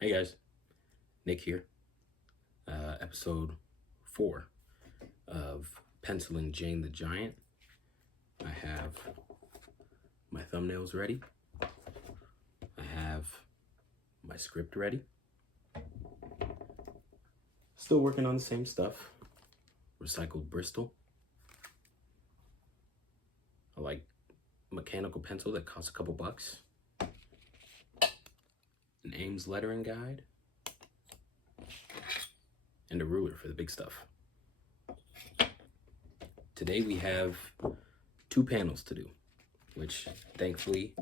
Hey guys, Nick here. Episode 4 of Penciling Jane the Giant. I have my thumbnails ready. I have my script ready. Still working on the same stuff. Recycled Bristol. I like mechanical pencil that costs a couple bucks. An Ames lettering guide. And a ruler for the big stuff. Today we have 2 panels to do, which thankfully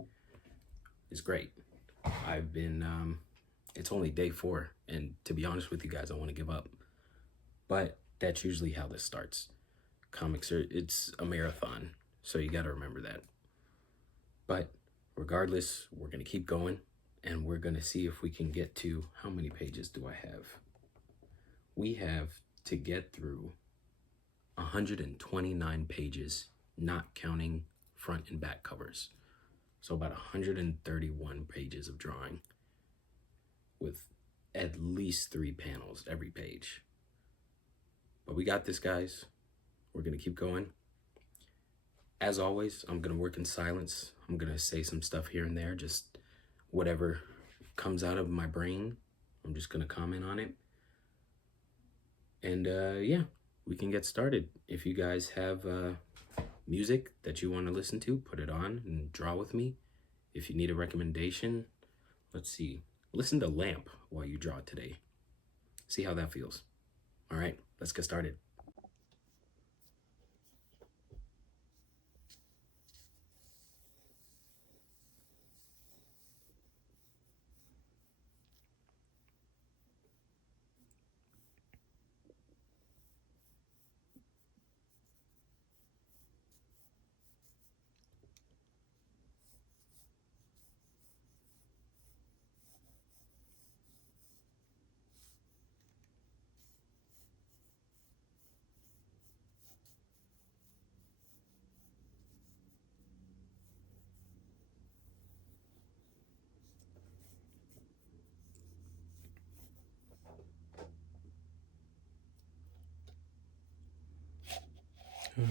is great. I've been, it's only day 4, and to be honest with you guys, I want to give up. But that's usually how this starts. It's a marathon, so you got to remember that. But regardless, we're going to keep going, and we're going to see if we can get to, how many pages do I have? We have to get through 129 pages, not counting front and back covers. So about 131 pages of drawing with at least 3 panels every page. But we got this, guys. We're going to keep going. As always, I'm going to work in silence. I'm going to say some stuff here and there, just whatever comes out of my brain. I'm just going to comment on it. And yeah, we can get started. If you guys have music that you want to listen to, put it on and draw with me. If you need a recommendation, let's see. Listen to Lamp while you draw today. See how that feels. All right, let's get started.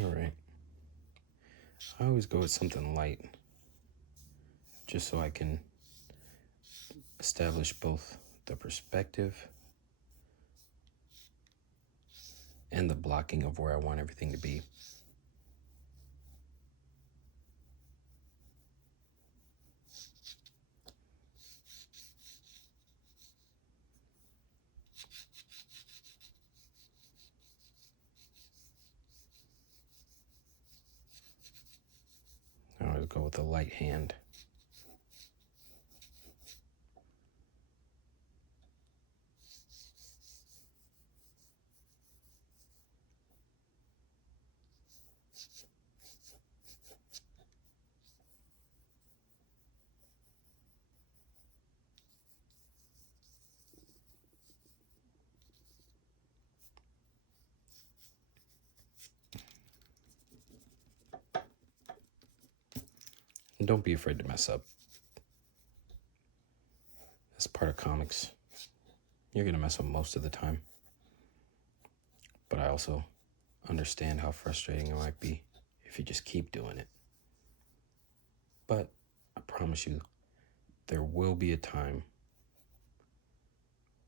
All right. I always go with something light, just so I can establish both the perspective and the blocking of where I want everything to be. I always go with a light hand. And don't be afraid to mess up. That's part of comics. You're going to mess up most of the time. But I also understand how frustrating it might be if you just keep doing it. But I promise you, there will be a time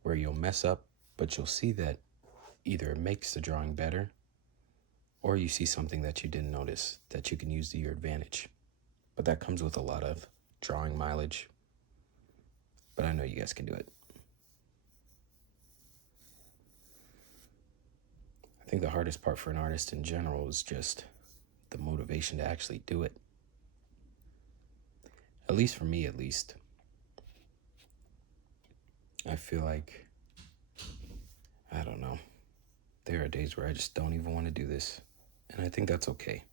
where you'll mess up, but you'll see that either it makes the drawing better, or you see something that you didn't notice that you can use to your advantage. But that comes with a lot of drawing mileage. But I know you guys can do it. I think the hardest part for an artist in general is just the motivation to actually do it. At least for me, at least. I feel like, I don't know, there are days where I just don't even want to do this. And I think that's okay.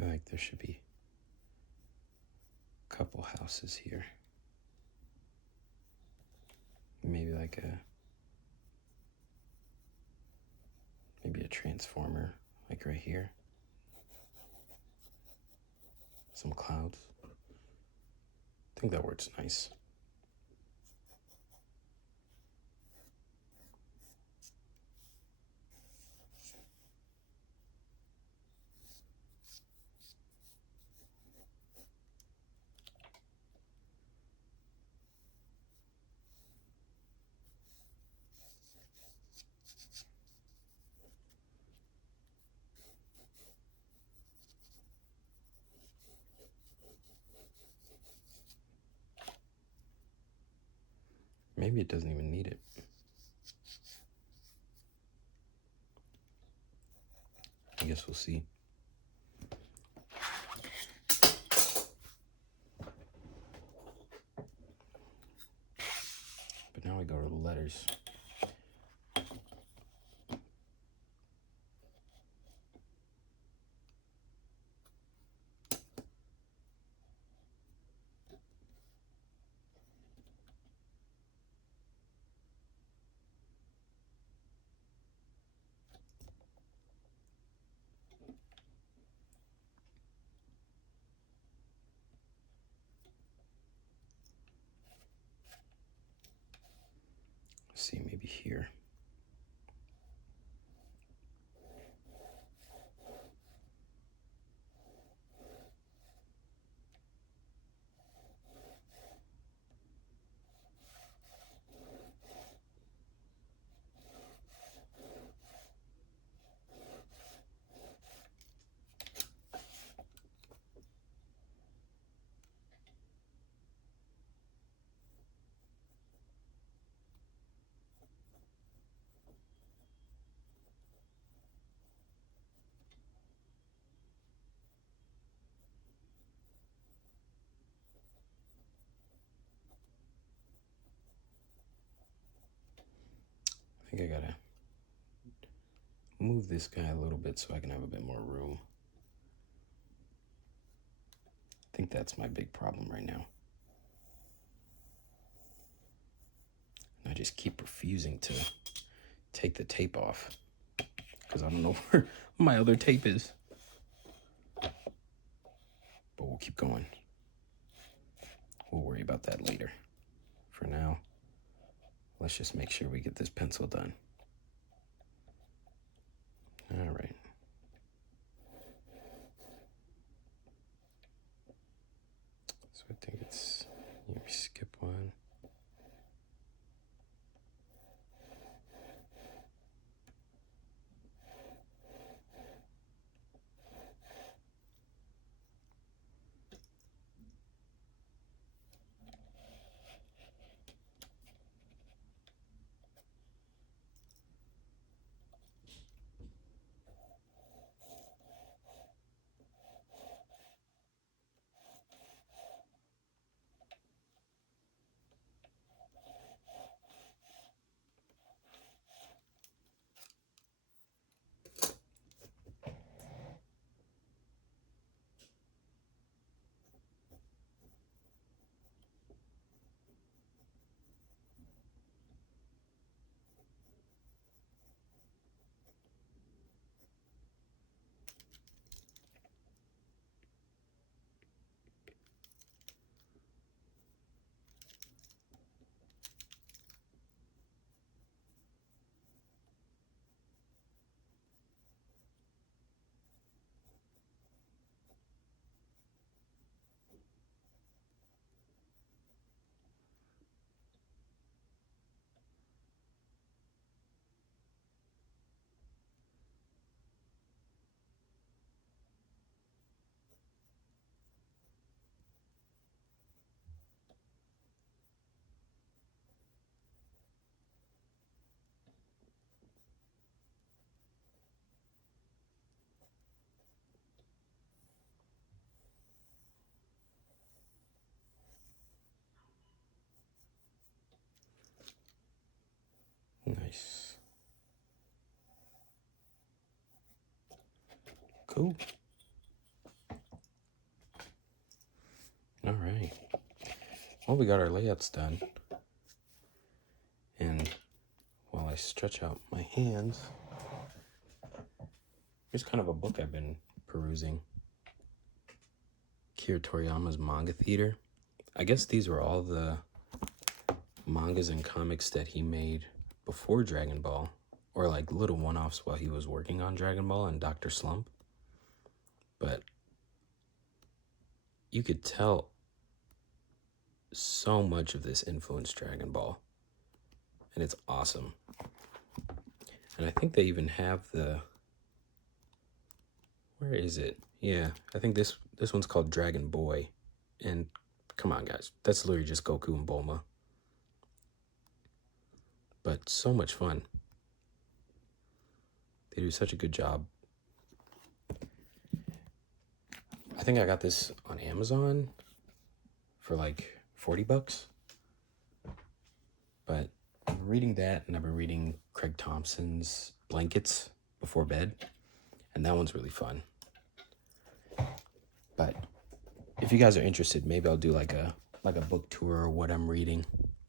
feel like there should be a couple houses here. Maybe like maybe a transformer, like right here. Some clouds. I think that works nice. Maybe it doesn't even need it. I guess we'll see. But now we go to the letters. Let's see, maybe here. I think I gotta move this guy a little bit so I can have a bit more room. I think that's my big problem right now. I just keep refusing to take the tape off because I don't know where my other tape is. But we'll keep going. We'll worry about that later. For now, let's just make sure we get this pencil done. All right. So I think it's, we skip one. Nice. Cool. right. Well, we got our layouts done. And while I stretch out my hands, here's kind of a book I've been perusing. Akira Toriyama's Manga Theater. I guess these were all the mangas and comics that he made before Dragon Ball, or like little one-offs while he was working on Dragon Ball and Dr. Slump. But you could tell so much of this influenced Dragon Ball, and it's awesome. And I think they even have the, where is it? Yeah, I think this one's called Dragon Boy. And come on, guys, that's literally just Goku and Bulma. But so much fun. They do such a good job. I think I got this on Amazon for like $40. But I'm reading that, and I've been reading Craig Thompson's Blankets Before Bed, and that one's really fun. But if you guys are interested, maybe I'll do like a book tour of what I'm reading.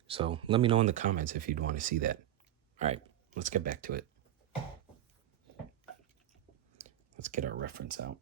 So let me know in the comments if you'd want to see that. All right, let's get back to it. Let's get our reference out.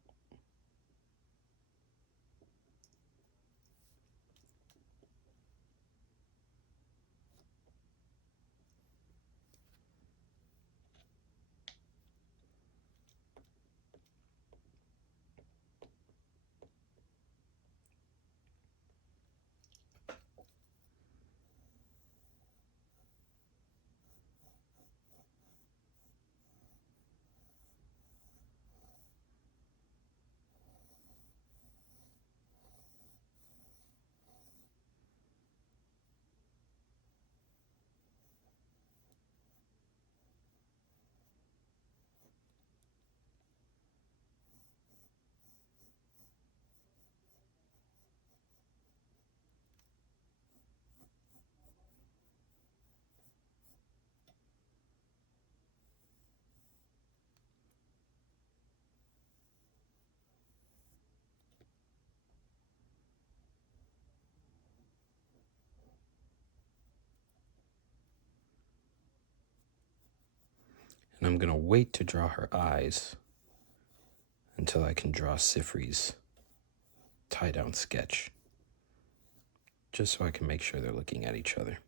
And I'm going to wait to draw her eyes until I can draw Sifri's tie-down sketch, just so I can make sure they're looking at each other.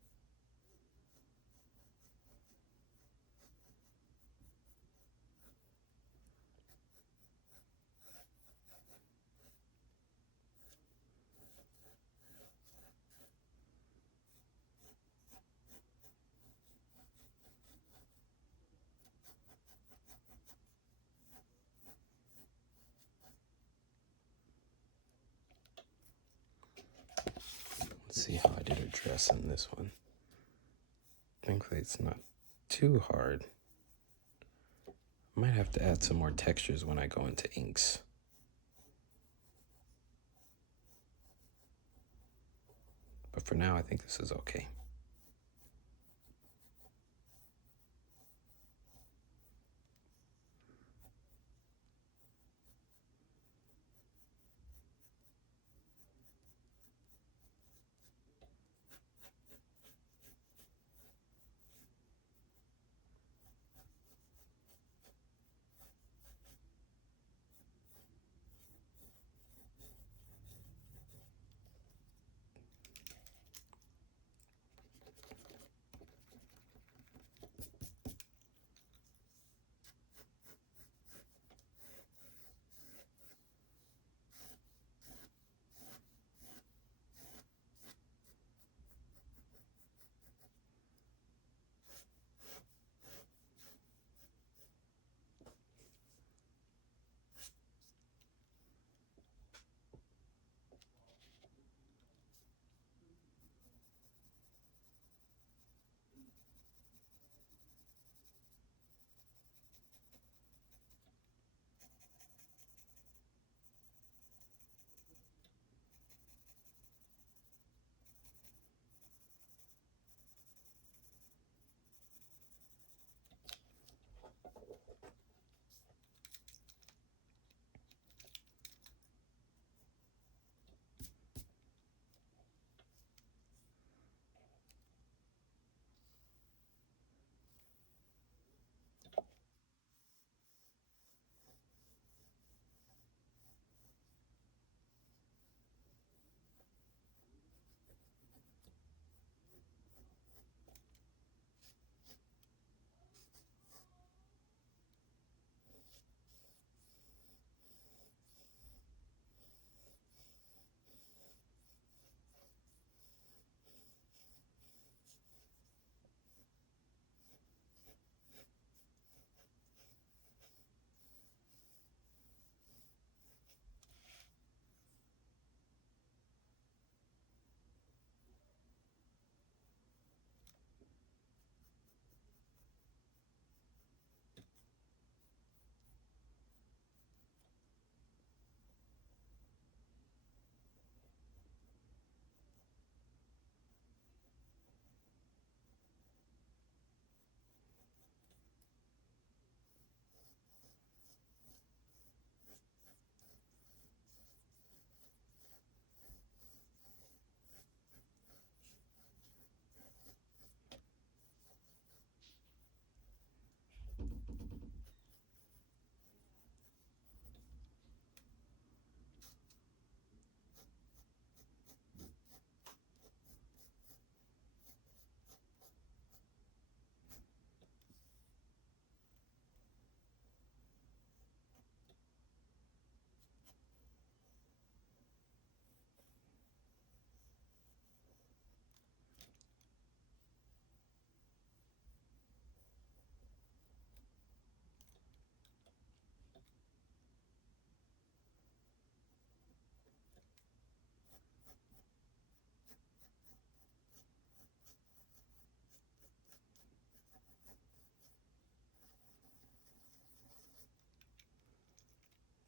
Let's see how I did her dress in this one. Thankfully, it's not too hard. I might have to add some more textures when I go into inks. But for now, I think this is okay.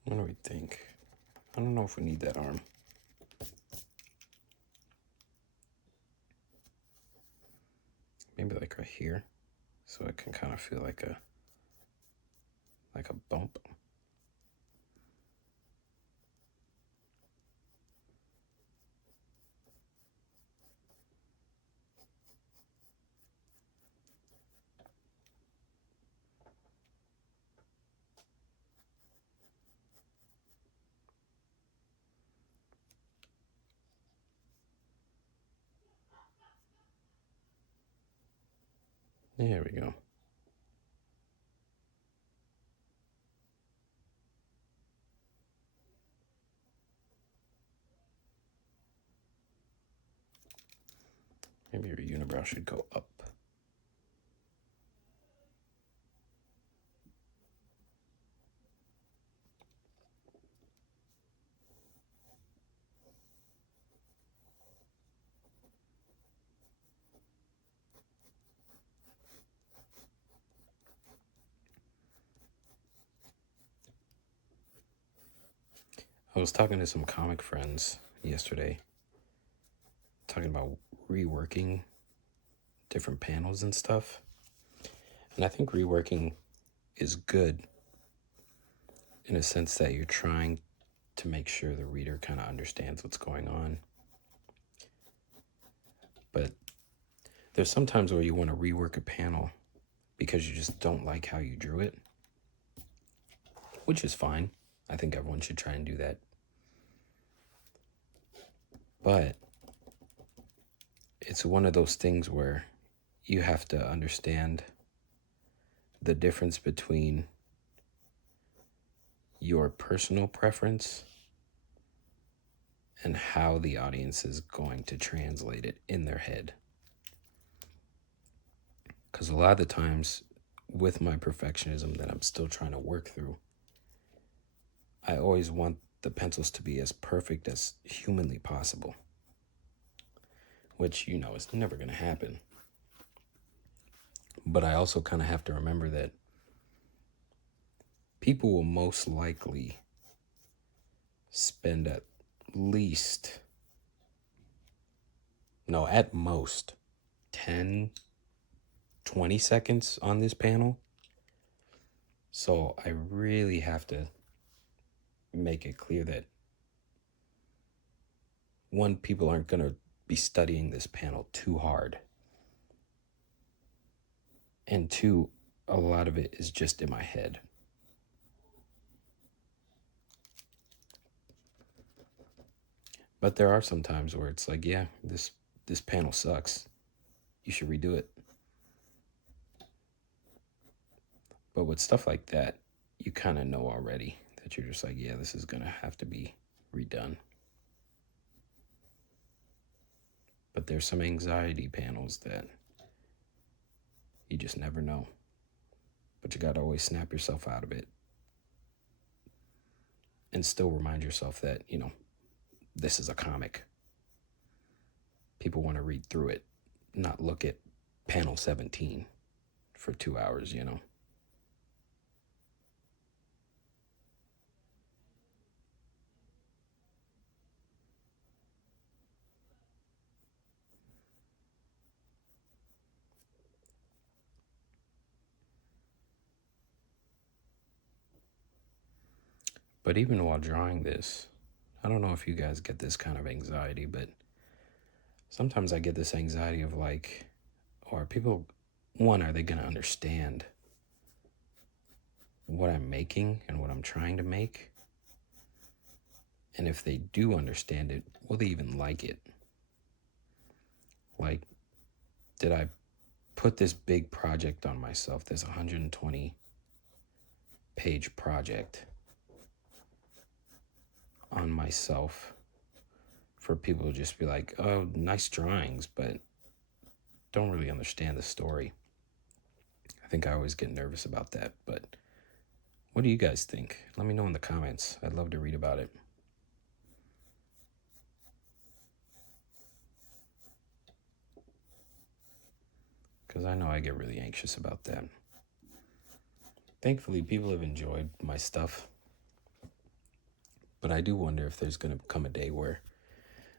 What do we think? I don't know if we need that arm. Maybe like right here, so it can kind of feel like a bump. There we go. Maybe your unibrow should go up. I was talking to some comic friends yesterday, talking about reworking different panels and stuff. And I think reworking is good in a sense that you're trying to make sure the reader kind of understands what's going on. But there's sometimes where you want to rework a panel because you just don't like how you drew it, which is fine. I think everyone should try and do that. But it's one of those things where you have to understand the difference between your personal preference and how the audience is going to translate it in their head. Because a lot of the times, with my perfectionism that I'm still trying to work through, I always want the pencils to be as perfect as humanly possible, which, is never going to happen. But I also kind of have to remember that people will most likely spend at most 10, 20 seconds on this panel. So I really have to make it clear that, one, people aren't going to be studying this panel too hard. And two, a lot of it is just in my head. But there are some times where it's like, yeah, this panel sucks. You should redo it. But with stuff like that, you kind of know already that you're just like, yeah, this is going to have to be redone. But there's some anxiety panels that you just never know. But you got to always snap yourself out of it and still remind yourself that, this is a comic. People want to read through it, not look at panel 17 for 2 hours, But even while drawing this, I don't know if you guys get this kind of anxiety, but sometimes I get this anxiety of like, are people, one, are they going to understand what I'm making and what I'm trying to make? And if they do understand it, will they even like it? Like, did I put this big project on myself, this 120 page project on myself for people to just be like, oh, nice drawings, but don't really understand the story? I think I always get nervous about that, but what do you guys think? Let me know in the comments. I'd love to read about it. Because I know I get really anxious about that. Thankfully, people have enjoyed my stuff. But I do wonder if there's going to come a day where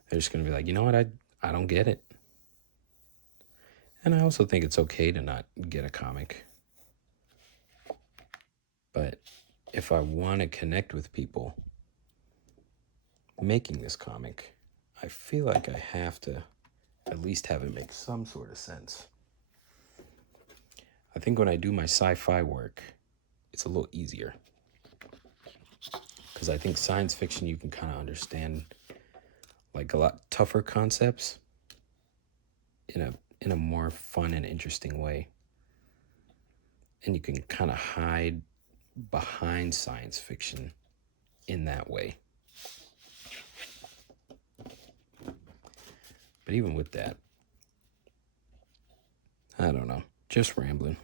they're just going to be like, you know what, I don't get it. And I also think it's okay to not get a comic. But if I want to connect with people making this comic, I feel like I have to at least have it make some sort of sense. I think when I do my sci-fi work, it's a little easier. Because I think science fiction, you can kind of understand like a lot tougher concepts in a more fun and interesting way. And you can kind of hide behind science fiction in that way. But even with that, I don't know, just rambling.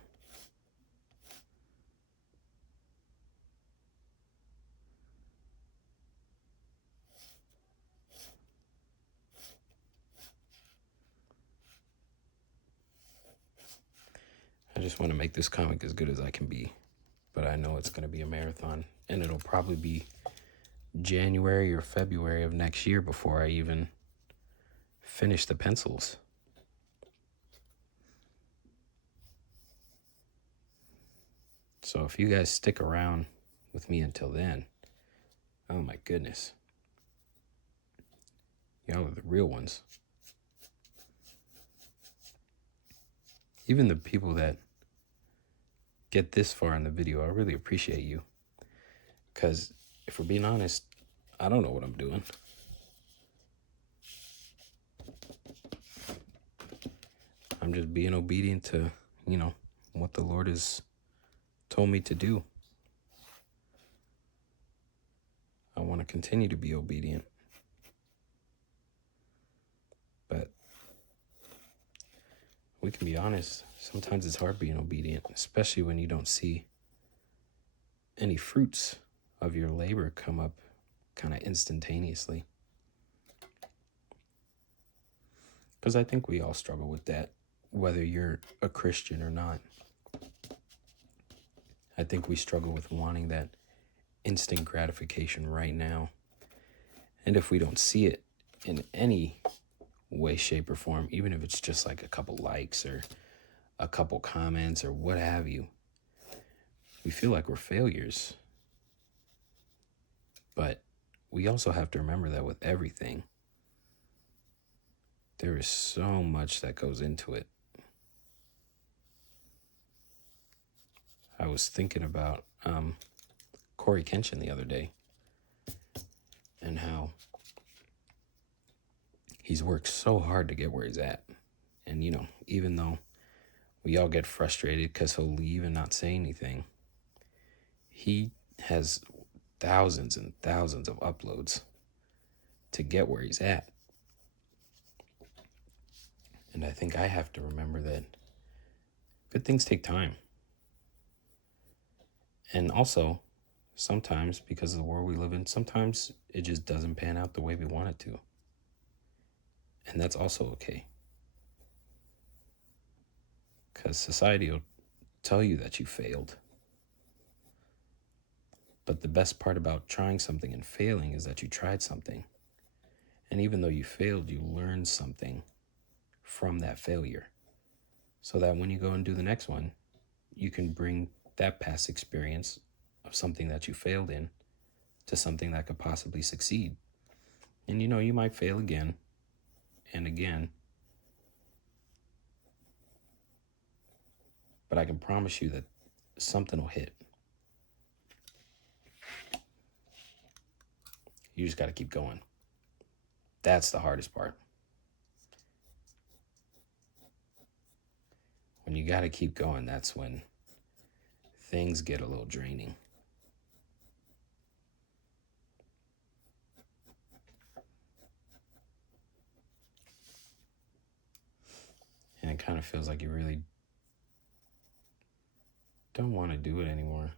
I just want to make this comic as good as I can be. But I know it's going to be a marathon. And it'll probably be January or February of next year before I even finish the pencils. So if you guys stick around with me until then, oh my goodness. Y'all are the real ones. Even the people that get this far in the video, I really appreciate you. Because if we're being honest, I don't know what I'm doing. I'm just being obedient to, what the Lord has told me to do. I want to continue to be obedient. But we can be honest, sometimes it's hard being obedient, especially when you don't see any fruits of your labor come up kind of instantaneously. Because I think we all struggle with that, whether you're a Christian or not. I think we struggle with wanting that instant gratification right now. And if we don't see it in any way, shape, or form, even if it's just like a couple likes or a couple comments or what have you, we feel like we're failures. But we also have to remember that with everything, there is so much that goes into it. I was thinking about Corey Kenshin the other day and how he's worked so hard to get where he's at. And, even though we all get frustrated because he'll leave and not say anything, he has thousands and thousands of uploads to get where he's at. And I think I have to remember that good things take time. And also, sometimes, because of the world we live in, sometimes it just doesn't pan out the way we want it to. And that's also okay. Because society will tell you that you failed. But the best part about trying something and failing is that you tried something. And even though you failed, you learned something from that failure. So that when you go and do the next one, you can bring that past experience of something that you failed in to something that could possibly succeed. And you might fail again and again. But I can promise you that something will hit. You just got to keep going. That's the hardest part. When you got to keep going, that's when things get a little draining. And it kind of feels like you really don't want to do it anymore.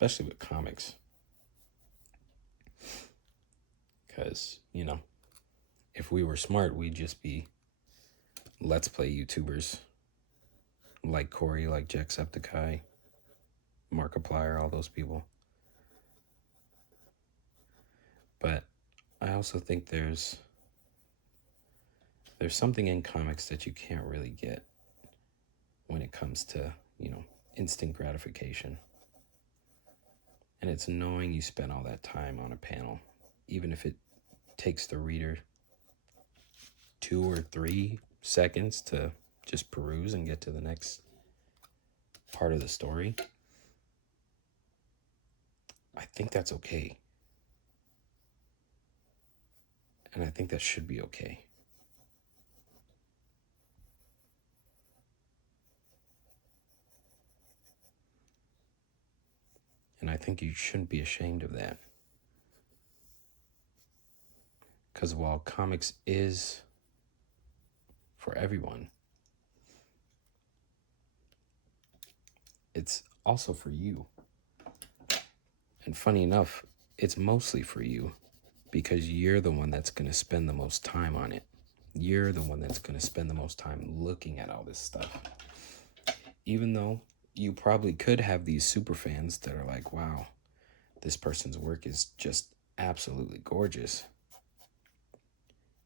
especially with comics. Because, you know, if we were smart, we'd just be Let's Play YouTubers like Corey, like Jacksepticeye, Markiplier, all those people. But I also think there's something in comics that you can't really get when it comes to, you know, instant gratification. And it's knowing you spent all that time on a panel, even if it takes the reader 2 or 3 seconds to just peruse and get to the next part of the story. I think that's okay. And I think that should be okay. And I think you shouldn't be ashamed of that. Because while comics is for everyone, it's also for you. And funny enough, it's mostly for you because you're the one that's going to spend the most time on it. You're the one that's going to spend the most time looking at all this stuff. Even though you probably could have these super fans that are like, wow, this person's work is just absolutely gorgeous.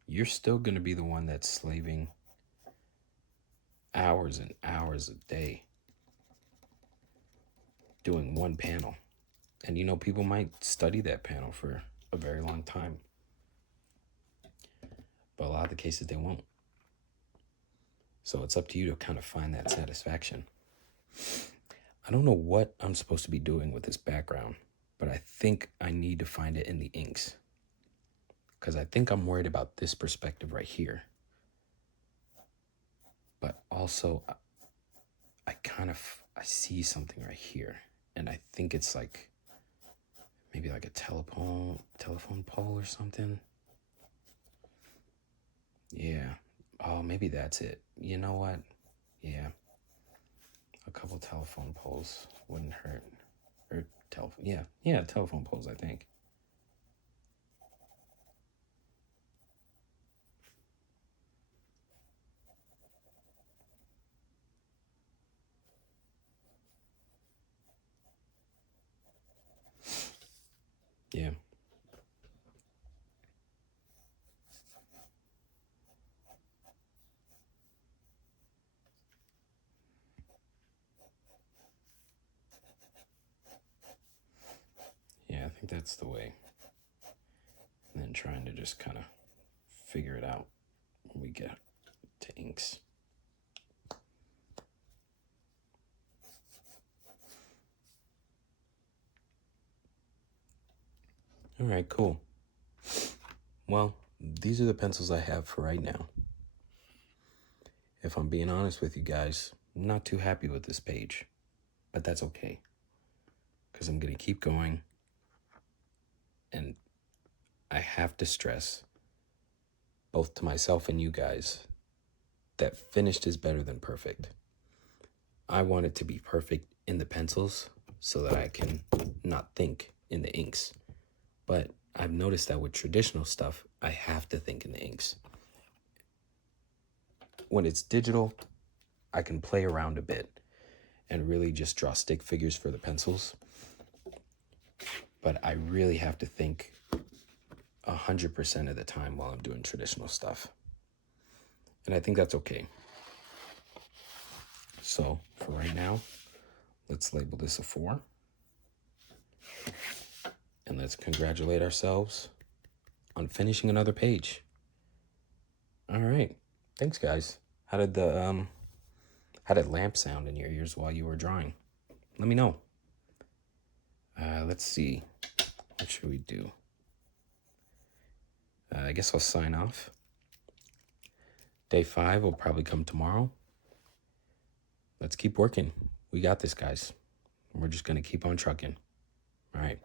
You're still going to be the one that's slaving hours and hours a day doing one panel. And, you know, people might study that panel for a very long time. But a lot of the cases, they won't. So it's up to you to kind of find that satisfaction. I don't know what I'm supposed to be doing with this background, but I think I need to find it in the inks. Because I think I'm worried about this perspective right here. But also, I see something right here. And I think it's like, maybe like a telephone pole or something. Yeah. Oh, maybe that's it. You know what? Yeah. A couple telephone poles wouldn't hurt. Or telephone. Yeah, telephone poles, I think. Yeah. Yeah, I think that's the way. And then trying to just kind of figure it out when we get to inks. All right, cool. Well, these are the pencils I have for right now. If I'm being honest with you guys, I'm not too happy with this page, but that's okay. Because I'm going to keep going. And I have to stress, both to myself and you guys, that finished is better than perfect. I want it to be perfect in the pencils so that I can not think in the inks. But I've noticed that with traditional stuff, I have to think in the inks. When it's digital, I can play around a bit and really just draw stick figures for the pencils. But I really have to think 100% of the time while I'm doing traditional stuff. And I think that's okay. So for right now, let's label this a 4. And let's congratulate ourselves on finishing another page. All right. Thanks, guys. How did lamp sound in your ears while you were drawing? Let me know. Let's see. What should we do? I guess I'll sign off. Day 5 will probably come tomorrow. Let's keep working. We got this, guys. We're just going to keep on trucking. All right.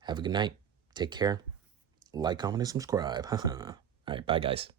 Have a good night. Take care. Like, comment, and subscribe. All right. Bye, guys.